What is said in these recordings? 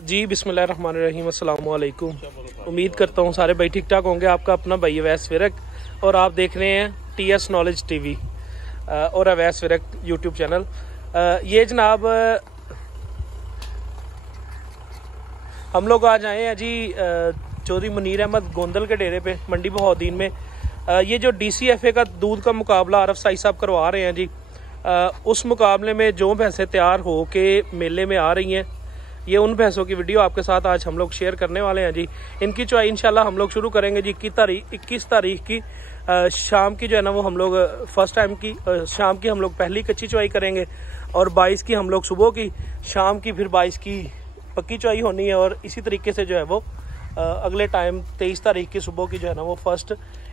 जी बिस्मिल्लाहिर्रहमानिर्रहीम, अस्सलाम वालेकुम। उम्मीद करता हूँ सारे भाई ठीक ठाक होंगे। आपका अपना भाई अवैस विरक और आप देख रहे हैं TS नॉलेज TV और अवैस विरक यूट्यूब चैनल। ये जनाब हम लोग आज आए हैं जी चौधरी मुनीर अहमद गोंदल के डेरे पे मंडी बहाउद्दीन में। ये जो DCFA का दूध का मुकाबला आरफ साई साहब करवा रहे हैं जी, उस मुकाबले में जो भैंसें तैयार हो के मेले में आ रही हैं, ये उन भैंसों की वीडियो आपके साथ आज हम लोग शेयर करने वाले हैं जी। इनकी चॉइस इंशाल्लाह हम लोग शुरू करेंगे जी 21 तारीख की शाम की जो है ना वो हम लोग फर्स्ट टाइम की शाम की हम लोग पहली कच्ची चॉइस करेंगे और 22 की हम लोग सुबह की, शाम की फिर 22 की पक्की चॉइस होनी है। और इसी तरीके से जो है वो अगले टाइम 23 तारीख की सुबह की जो है ना वो फर्स्ट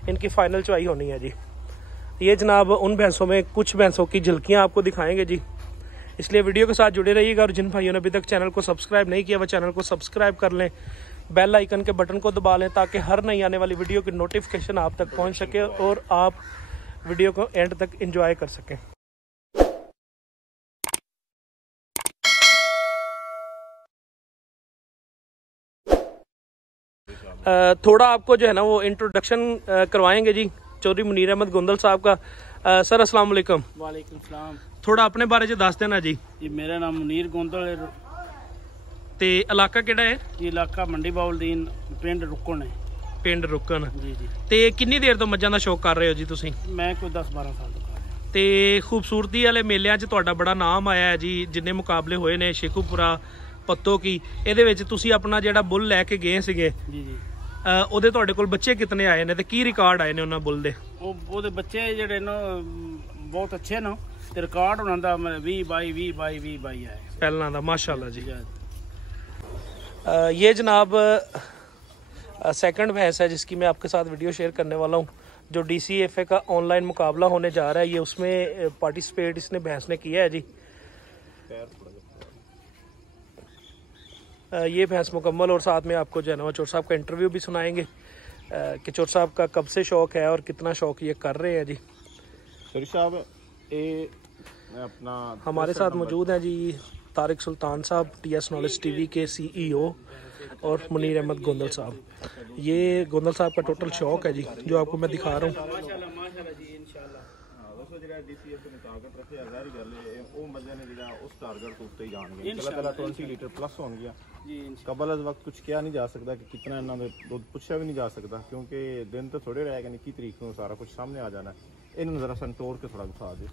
इनकी फाइनल चॉइस होनी है जी। ये जनाब उन भैंसों में कुछ भैंसों की झलकियाँ आपको दिखाएंगे जी, इसलिए वीडियो के साथ जुड़े रहिएगा। और जिन भाइयों ने अभी तक चैनल को सब्सक्राइब नहीं किया वह चैनल को सब्सक्राइब कर लें, बेल आइकन के बटन को दबा लें ताकि हर नई आने वाली वीडियो की नोटिफिकेशन आप तक पहुंच सके और आप वीडियो को एंड तक एंजॉय कर सकें। थोड़ा आपको जो है ना वो इंट्रोडक्शन करवाएंगे जी चौधरी मुनीर अहमद गोंदल साहब का। सर अस्सलाम वालेकुम। वालेकुम सलाम। थोड़ा अपने बारे च दस देना जी। जी मेरा नाम मुनीर गोंदल है ते इलाका केड़ा है? जी इलाका मंडी बहाउद्दीन, पिंड रुकन है। पिंड रुकन। जी जी। ते कितनी देर तो मੱਝਾਂ ਦਾ शौक कर रहे हो जी तुसी? मैं कोई 10-12 साल तो कर रहा। ते खूबसूरती वाले मेलिਆਂ 'ਚ ਤੁਹਾਡਾ बड़ा नाम आया है जी, जिन्ने मुकाबले होए ने शेखूपुरा पत्तो की, ਇਹਦੇ ਵਿੱਚ ਤੁਸੀਂ ਆਪਣਾ ਜਿਹੜਾ ਬੁੱਲ ਲੈ ਕੇ ਗਏ ਸੀਗੇ जी जी, ਉਹਦੇ ਤੁਹਾਡੇ ਕੋਲ ਬੱਚੇ ਕਿਤਨੇ ਆਏ ਨੇ ਤੇ ਕੀ ਰਿਕਾਰਡ ਆਏ ਨੇ ਉਹਨਾਂ ਬੁੱਲ ਦੇ? ਉਹਦੇ ਬੱਚੇ ਜਿਹੜੇ ਨੇ ਬਹੁਤ ਅੱਛੇ ਨੇ ਤੇ ਰਿਕਾਰਡ ਉਹਨਾਂ ਦਾ 20-22 ਆਏ ਪਹਿਲਾਂ ਦਾ माशाल्लाह जी। ये जनाब सेकंड भैंस है जिसकी मैं आपके साथ वीडियो शेयर करने वाला हूँ, जो DCFA का ऑनलाइन मुकाबला होने जा रहा है। ये उसमें पार्टिसिपेट इसने भैंस ने किया है जी। ये भैंस मुकम्मल और साथ में आपको जो है ना चोर साहब का इंटरव्यू भी सुनाएंगे कि चोर साहब का कब से शौक है और कितना शौक ये कर रहे हैं जी। साहब अपना हमारे साथ मौजूद हैं जी तारिक सुल्तान साहब, TS नॉलेज TV के CEO और मुनीर अहमद गोंदल साहब। ये गोंदल साहब का टोटल शौक है जी जो आपको मैं दिखा रहा हूँ। DCFA ने टारगेट रखे ਜ਼ਾਹਿਰ ਗੱਲ ਹੈ ਉਹ ਮੱਝਾਂ ਨੇ ਜਿਹੜਾ ਉਸ ਟਾਰਗੇਟ ਤੋਂ ਉੱਤੇ ਹੀ ਜਾਣਗੇ। ਪਹਿਲਾਂ 20 ਲੀਟਰ ਪਲੱਸ ਹੋਣਗੀਆਂ ਜੀ। ਕਬਲ ਇਸ ਵਕਤ ਕੁਝ ਕਿਹਾ ਨਹੀਂ ਜਾ ਸਕਦਾ ਕਿ ਕਿੰਨਾ ਇਹਨਾਂ ਦੇ ਦੁੱਧ ਪੁੱਛਿਆ ਵੀ ਨਹੀਂ ਜਾ ਸਕਦਾ ਕਿਉਂਕਿ ਦਿਨ ਤਾਂ ਥੋੜੇ ਰਹਿ ਗਏ ਨੇ। 21 ਤਰੀਕ ਨੂੰ ਸਾਰਾ ਕੁਝ ਸਾਹਮਣੇ ਆ ਜਾਣਾ। ਇਹਨੂੰ ਜ਼ਰਾ ਸੰਤੋੜ ਕੇ ਥੋੜਾ ਦਿਖਾ ਦਿਓ।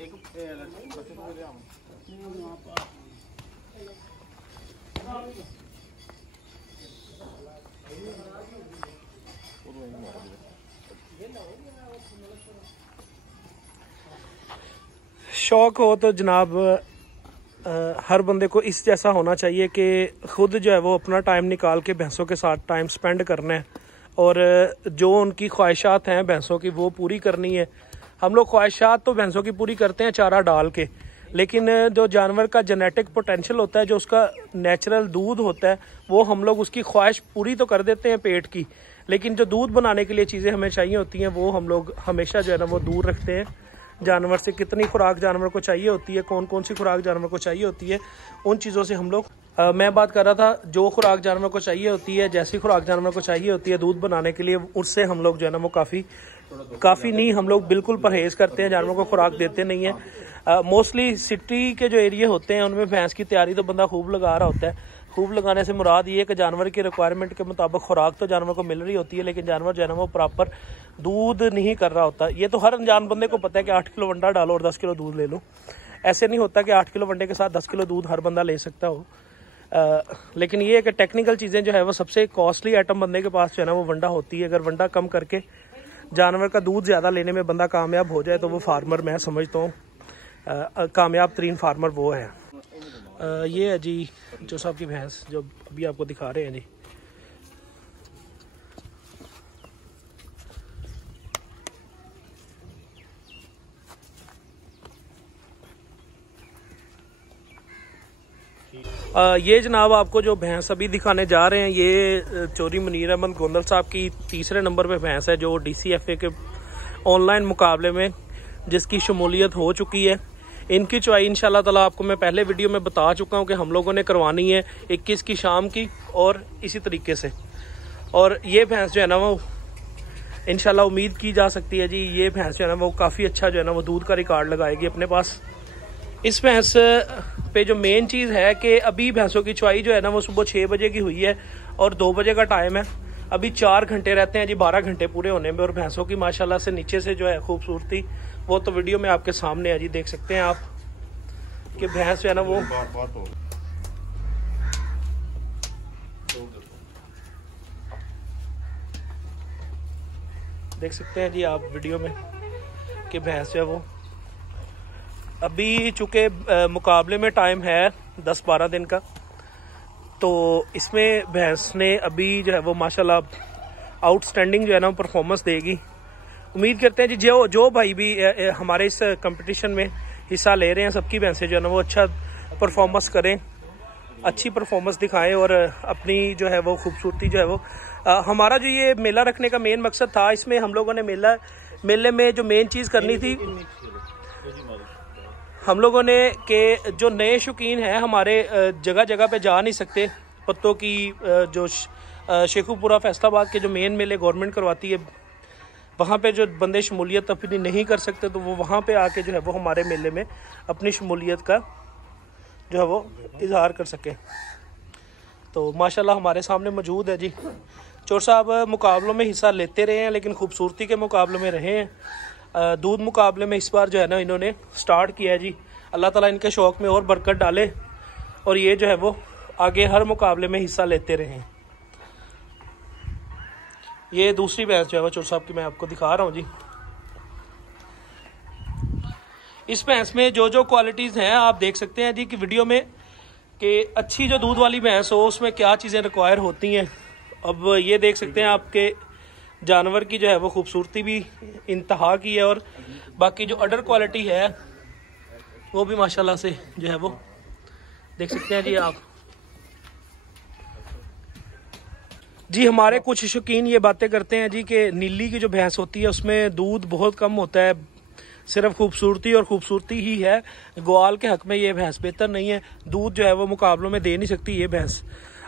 ਇੱਕ ਬੱਚੇ ਨੂੰ ਲਿਆਓ। शौक हो तो जनाब हर बंदे को इस जैसा होना चाहिए कि खुद जो है वो अपना टाइम निकाल के भैंसों के साथ टाइम स्पेंड करना है और जो उनकी ख्वाहिशात हैं भैंसों की वो पूरी करनी है। हम लोग ख्वाहिशात तो भैंसों की पूरी करते हैं चारा डाल के, लेकिन जो जानवर का जेनेटिक पोटेंशियल होता है, जो उसका नेचुरल दूध होता है, वो हम लोग उसकी ख्वाहिश पूरी तो कर देते हैं पेट की, लेकिन जो दूध बनाने के लिए चीज़ें हमें चाहिए होती हैं वो हम लोग हमेशा जो है ना वो दूर रखते हैं जानवर से। कितनी खुराक जानवर को चाहिए होती है, कौन कौन सी खुराक जानवर को चाहिए होती है, उन चीज़ों से हम लोग मैं बात कर रहा था। जो खुराक जानवर को चाहिए होती है, जैसी खुराक जानवर को चाहिए होती है दूध बनाने के लिए, उससे हम लोग जो है ना वो काफ़ी नहीं, हम लोग बिल्कुल परहेज करते हैं, जानवर को खुराक देते नहीं है। मोस्टली सिटी के जो एरिया होते हैं उनमें भैंस की तैयारी तो बंदा खूब लगा रहा होता है। खूब लगाने से मुराद ये है कि जानवर की रिक्वायरमेंट के मुताबिक खुराक तो जानवर को मिल रही होती है, लेकिन जानवर जो है ना वो प्रॉपर दूध नहीं कर रहा होता। ये तो हर अनजान बंदे को पता है कि 8 किलो वंडा डालो और 10 किलो दूध ले लो। ऐसे नहीं होता कि 8 किलो वंडे के साथ 10 किलो दूध हर बंदा ले सकता हो। लेकिन ये है कि टेक्निकल चीज़ें जो है वो सबसे कॉस्टली आइटम बंदे के पास जो है ना वो वंडा होती है। अगर वंडा कम करके जानवर का दूध ज़्यादा लेने में बंदा कामयाब हो जाए तो वो फार्मर, मैं समझता हूँ कामयाब तरीन फार्मर वो है। ये है जी जो साहब की भैंस जो अभी आपको दिखा रहे हैं जी। ये जनाब आपको जो भैंस अभी दिखाने जा रहे हैं ये चौधरी मुनीर अहमद गोंदल साहब की तीसरे नंबर पे भैंस है जो DCFA के ऑनलाइन मुकाबले में जिसकी शमूलियत हो चुकी है। इनकी चुवाई इंशाल्लाह ताला आपको मैं पहले वीडियो में बता चुका हूँ कि हम लोगों ने करवानी है 21 की शाम की, और इसी तरीके से। और ये भैंस जो है ना वो इंशाल्लाह उम्मीद की जा सकती है जी, ये भैंस जो है ना वो काफ़ी अच्छा जो है ना वो दूध का रिकॉर्ड लगाएगी अपने पास। इस भैंस पे जो मेन चीज़ है कि अभी भैंसों की चुवाई जो है ना वो सुबह 6 बजे की हुई है और 2 बजे का टाइम है। अभी 4 घंटे रहते हैं जी 12 घंटे पूरे होने में। और भैंसों की माशाल्लाह से नीचे से जो है खूबसूरती वो तो वीडियो में आपके सामने है जी, देख सकते हैं आप कि भैंस जो है ना वो देख सकते हैं जी आप वीडियो में कि भैंस जो है वो अभी चूँकि मुकाबले में टाइम है 10-12 दिन का, तो इसमें भैंस ने अभी जो है वो माशाल्लाह आउटस्टैंडिंग जो है ना परफॉर्मेंस देगी। उम्मीद करते हैं जी जो भाई भी हमारे इस कंपटीशन में हिस्सा ले रहे हैं सबकी भैंसें जो है ना वो अच्छा परफॉर्मेंस करें, अच्छी परफॉर्मेंस दिखाएं और अपनी जो है वो खूबसूरती जो है वो हमारा जो ये मेला रखने का मेन मकसद था, इसमें हम लोगों ने मेले में जो मेन चीज़ करनी थी, हम लोगों ने कि जो नए शौकीन हैं हमारे जगह जगह पे जा नहीं सकते, पत्तों की जो शेखुपुरा फैसलाबाद के जो मेन मेले गवर्नमेंट करवाती है वहाँ पे जो बंदे शमूलियत अपनी नहीं कर सकते, तो वो वहाँ पे आके जो है वो हमारे मेले में अपनी शमूलियत का जो है वो इजहार कर सके। तो माशाल्लाह हमारे सामने मौजूद है जी। चोर साहब मुकाबलों में हिस्सा लेते रहे हैं लेकिन खूबसूरती के मुकाबले में रहे हैं। दूध मुकाबले में इस बार जो है ना इन्होंने स्टार्ट किया है जी। अल्लाह ताला इनके शौक़ में और बरकत डाले और ये जो है वो आगे हर मुकाबले में हिस्सा लेते रहें। ये दूसरी भैंस जो है वो चोर साहब की मैं आपको दिखा रहा हूँ जी। इस भैंस में जो जो क्वालिटीज़ हैं आप देख सकते हैं जी कि वीडियो में कि अच्छी जो दूध वाली भैंस हो उसमें क्या चीज़ें रिक्वायर होती हैं। अब ये देख सकते हैं आपके जानवर की जो है वो खूबसूरती भी इंतहा की है और बाकी जो अडर क्वालिटी है वो भी माशाल्लाह से जो है वो देख सकते हैं जी आप। जी हमारे कुछ शौकीन ये बातें करते हैं जी कि नीली की जो भैंस होती है उसमें दूध बहुत कम होता है, सिर्फ खूबसूरती और खूबसूरती ही है। ग्वाल के हक में ये भैंस बेहतर नहीं है, दूध जो है वो मुकाबलों में दे नहीं सकती ये भैंस।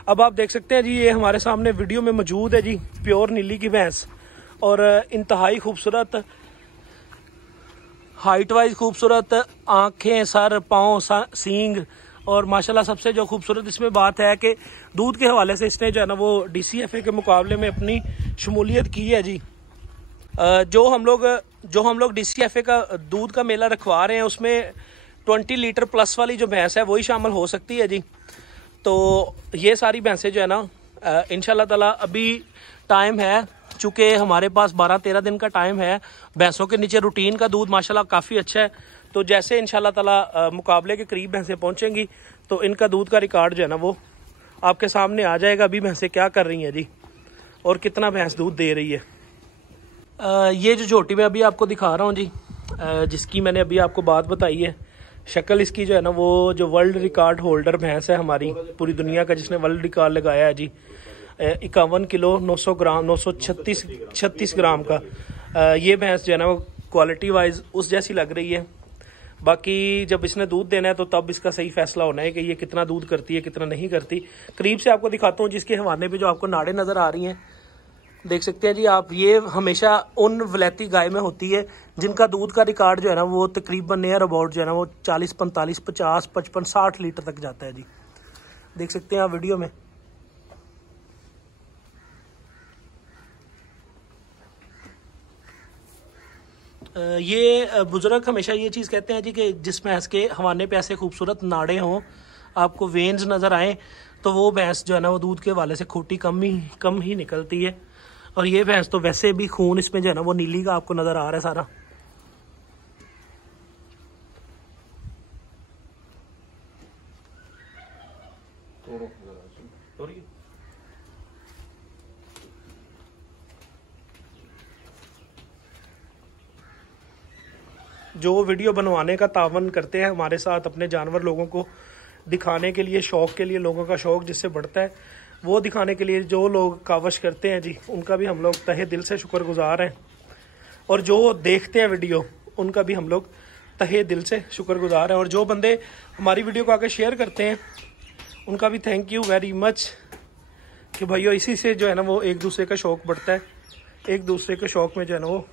अब आप देख सकते हैं जी ये हमारे सामने वीडियो में मौजूद है जी प्योर नीली की भैंस और इंतहाई खूबसूरत, हाइट वाइज खूबसूरत, आँखें, सर, पाँव, सींग और माशाल्लाह सबसे जो खूबसूरत इसमें बात है कि दूध के हवाले से इसने जो है ना वो DCFA के मुकाबले में अपनी शमूलियत की है जी। जो हम लोग DCFA का दूध का मेला रखवा रहे हैं उसमें 20 लीटर प्लस वाली जो भैंस है वही शामिल हो सकती है जी। तो ये सारी भैंसें जो है ना इंशाल्लाह ताला अभी टाइम है, चूँकि हमारे पास 12-13 दिन का टाइम है। भैंसों के नीचे रूटीन का दूध माशाल्लाह काफ़ी अच्छा है, तो जैसे इंशाल्लाह ताला मुकाबले के करीब भैंसें पहुंचेंगी तो इनका दूध का रिकॉर्ड जो है ना वो आपके सामने आ जाएगा। अभी भैंसें क्या कर रही हैं जी और कितना भैंस दूध दे रही है। ये जो झोटी मैं अभी आपको दिखा रहा हूँ जी, जिसकी मैंने अभी आपको बात बताई है, शक्ल इसकी जो है ना वो जो वर्ल्ड रिकॉर्ड होल्डर भैंस है हमारी पूरी दुनिया का, जिसने वर्ल्ड रिकॉर्ड लगाया है जी 51 किलो 900 ग्राम 936 ग्राम का। ये भैंस जो है ना वो क्वालिटी वाइज उस जैसी लग रही है। बाकी जब इसने दूध देना है तो तब इसका सही फैसला होना है कि ये कितना दूध करती है कितना नहीं करती। करीब से आपको दिखाता हूँ जिसके हवाने पे जो आपको नाड़े नज़र आ रही हैं, देख सकते हैं जी आप। ये हमेशा उन वलैती गाय में होती है जिनका दूध का रिकॉर्ड जो है ना वो तकरीबन नियर अबाउट जो है ना वो 40, 45, 50, 55, 60 लीटर तक जाता है जी। देख सकते हैं आप वीडियो में। ये बुजुर्ग हमेशा ये चीज़ कहते हैं जी कि जिस भैंस के हवाने पे ऐसे खूबसूरत नाड़े हों, आपको वेन्स नज़र आए, तो वो भैंस जो है ना वो दूध के हवाले से खोटी कम ही निकलती है। और ये भैंस तो वैसे भी खून इसमें जो है ना वो नीली का आपको नज़र आ रहा है सारा। जो वीडियो बनवाने का तावन करते हैं हमारे साथ, अपने जानवर लोगों को दिखाने के लिए, शौक़ के लिए, लोगों का शौक़ जिससे बढ़ता है वो दिखाने के लिए जो लोग कावश करते हैं जी, उनका भी हम लोग तहे दिल से शुक्रगुजार हैं। और जो देखते हैं वीडियो उनका भी हम लोग तहे दिल से शुक्रगुजार हैं। और जो बंदे हमारी वीडियो को आगे शेयर करते हैं उनका भी थैंक यू वेरी मच कि भाइयों इसी से जो है ना वो एक दूसरे का शौक़ बढ़ता है, एक दूसरे के शौक़ में जो है ना वो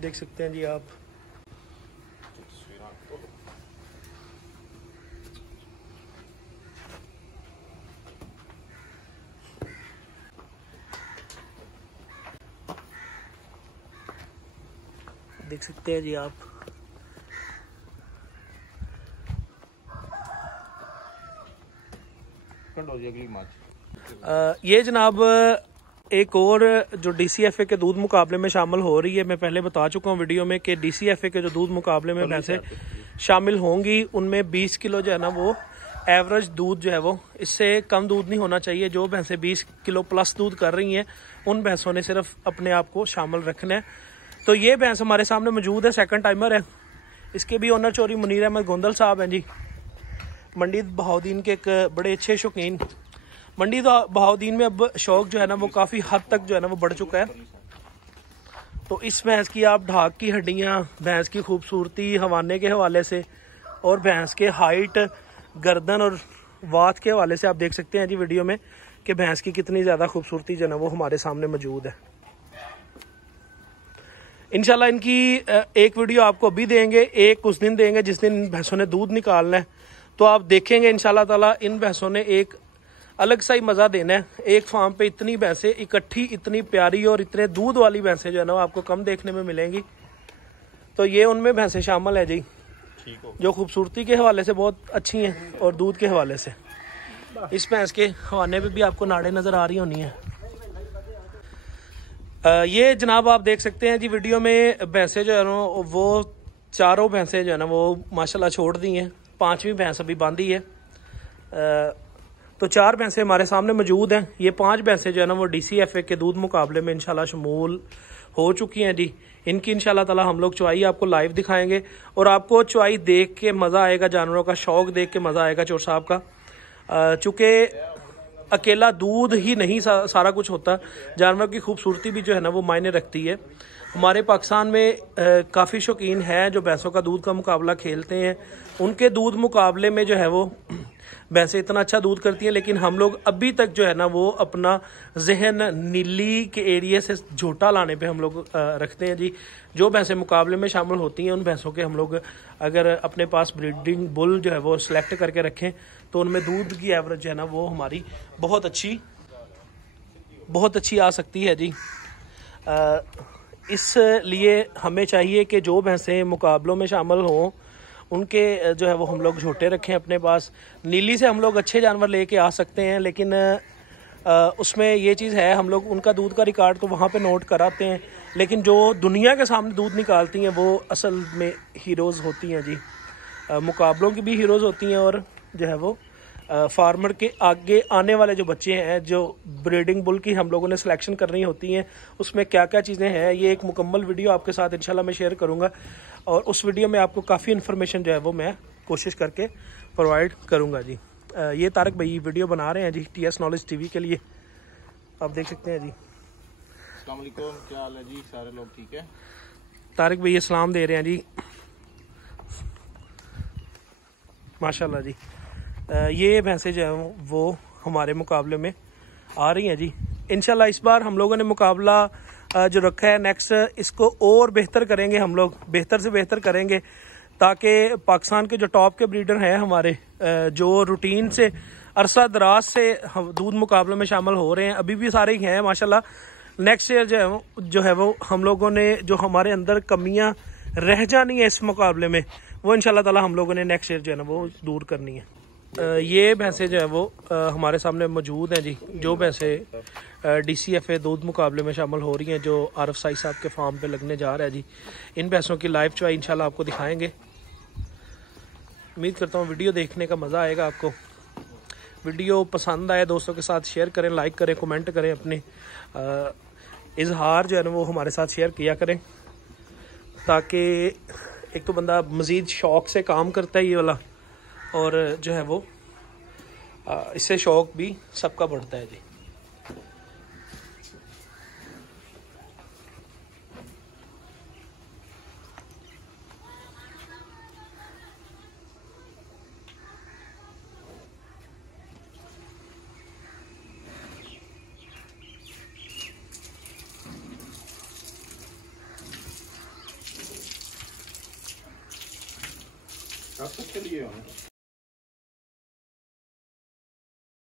देख सकते हैं जी आप। देख सकते हैं जी आप। अगली मैच ये जनाब एक और जो DCFA के दूध मुकाबले में शामिल हो रही है। मैं पहले बता चुका हूँ वीडियो में कि DCFA के जो दूध मुकाबले में भैंसें शामिल होंगी उनमें 20 किलो जो है ना वो एवरेज दूध जो है वो, इससे कम दूध नहीं होना चाहिए। जो भैंसें 20 किलो प्लस दूध कर रही हैं उन भैंसों ने सिर्फ अपने आप को शामिल रखना है। तो ये भैंस हमारे सामने मौजूद है, सेकंड टाइमर है। इसके भी ओनर चौधरी मुनीर अहमद गोंदल साहब हैं जी, मंडी बहाउद्दीन के एक बड़े अच्छे शौकीन। मंडी बहाउद्दीन में अब शौक जो है ना वो काफ़ी हद तक जो है ना वो बढ़ चुका है। तो इस भैंस की आप ढाक की हड्डियाँ, भैंस की खूबसूरती हवाने के हवाले से और भैंस के हाइट, गर्दन और वात के हवाले से आप देख सकते हैं जी वीडियो में कि भैंस की कितनी ज़्यादा खूबसूरती जो है ना वो हमारे सामने मौजूद है। इंशाल्लाह इनकी एक वीडियो आपको अभी देंगे, एक उस दिन देंगे जिस दिन भैंसों ने दूध निकालना है। तो आप देखेंगे इंशाल्लाह ताला इन भैंसों ने एक अलग सा ही मज़ा देना है। एक फार्म पे इतनी भैंसें इकट्ठी, इतनी प्यारी और इतने दूध वाली भैंसें जो है ना आपको कम देखने में मिलेंगी। तो ये उनमें भैंसें शामिल है जी जो खूबसूरती के हवाले से बहुत अच्छी हैं और दूध के हवाले से। इस भैंस के हवाने पे भी आपको नाड़े नज़र आ रही होनी है। ये जनाब आप देख सकते हैं जी वीडियो में भैंसें जो है ना वो चारों भैंसें जो है ना वो माशाल्लाह छोड़ दी हैं, 5वीं भैंस अभी बांधी है। तो 4 भैंसें हमारे सामने मौजूद हैं। ये 5 भैंसें जो है ना वो DCFA के दूध मुकाबले में इंशाल्लाह शमूल हो चुकी हैं जी। इनकी इंशाल्लाह ताला हम लोग चुवाई आपको लाइव दिखाएंगे और आपको चुवाई देख के मज़ा आएगा, जानवरों का शौक देख के मज़ा आएगा चोर साहब का। चूँकि अकेला दूध ही नहीं सारा कुछ होता, जानवर की खूबसूरती भी जो है ना वो मायने रखती है। हमारे पाकिस्तान में काफ़ी शौकीन हैं जो भैंसों का दूध का मुकाबला खेलते हैं। उनके दूध मुकाबले में जो है वो भैंसें इतना अच्छा दूध करती हैं, लेकिन हम लोग अभी तक जो है ना वो अपना जहन नीली के एरिया से झोटा लाने पे हम लोग रखते हैं जी। जो भैंसें मुकाबले में शामिल होती हैं उन भैंसों के हम लोग अगर अपने पास ब्रीडिंग बुल जो है वो सिलेक्ट करके रखें तो उनमें दूध की एवरेज जो है ना वो हमारी बहुत अच्छी आ सकती है जी। इसलिए हमें चाहिए कि जो भैंसें मुकाबलों में शामिल हों उनके जो है वो हम लोग झोटे रखें अपने पास। नीली से हम लोग अच्छे जानवर लेके आ सकते हैं, लेकिन उसमें ये चीज़ है हम लोग उनका दूध का रिकॉर्ड तो वहाँ पे नोट कराते हैं, लेकिन जो दुनिया के सामने दूध निकालती हैं वो असल में हीरोज़ होती हैं जी। मुकाबलों की भी हीरोज़ होती हैं और जो है वो फार्मर के आगे आने वाले जो बच्चे हैं जो ब्रीडिंग बुल की हम लोगों ने सिलेक्शन करनी होती हैं उसमें क्या क्या चीज़ें हैं, ये एक मुकम्मल वीडियो आपके साथ इंशाल्लाह मैं शेयर करूंगा और उस वीडियो में आपको काफ़ी इन्फॉर्मेशन जो है वो मैं कोशिश करके प्रोवाइड करूंगा जी। ये तारक भाई वीडियो बना रहे हैं जी TS नॉलेज TV के लिए, आप देख सकते हैं जी। अस्सलाम वालेकुम, क्या हाल है जी? सारे लोग ठीक है? तारक भाई सलाम दे रहे हैं जी, माशाल्लाह जी। ये भैंसें जो है वो हमारे मुकाबले में आ रही हैं जी। इंशाल्लाह इस बार हम लोगों ने मुकाबला जो रखा है नेक्स्ट इसको और बेहतर करेंगे, हम लोग बेहतर से बेहतर करेंगे ताकि पाकिस्तान के जो टॉप के ब्रीडर हैं हमारे जो रूटीन से अरसा दराज से दूध मुकाबले में शामिल हो रहे हैं, अभी भी सारे ही हैं माशाल्लाह। नेक्स्ट ईयर जो है वो हम लोगों ने जो हमारे अंदर कमियां रह जानी है इस मुकाबले में वो इंशाल्लाह ताला हम लोगों ने नेक्स्ट ईयर जो है ना वो दूर करनी है। ये भैंसें जो है वो हमारे सामने मौजूद हैं जी। जो भैंसें DCFA दूध मुकाबले में शामिल हो रही हैं जो आरफ साई साहब के फार्म पे लगने जा रहा है जी, इन भैंसों की लाइव चुवाई इंशाल्लाह आपको दिखाएंगे। उम्मीद करता हूँ वीडियो देखने का मज़ा आएगा आपको। वीडियो पसंद आए दोस्तों के साथ शेयर करें, लाइक करें, कमेंट करें, अपने इजहार जो है ना वो हमारे साथ शेयर किया करें ताकि एक तो बंदा मज़ीद शौक़ से काम करता है ये वाला और जो है वो इससे शौक़ भी सबका बढ़ता है जी। कब तक के लिए होंगे?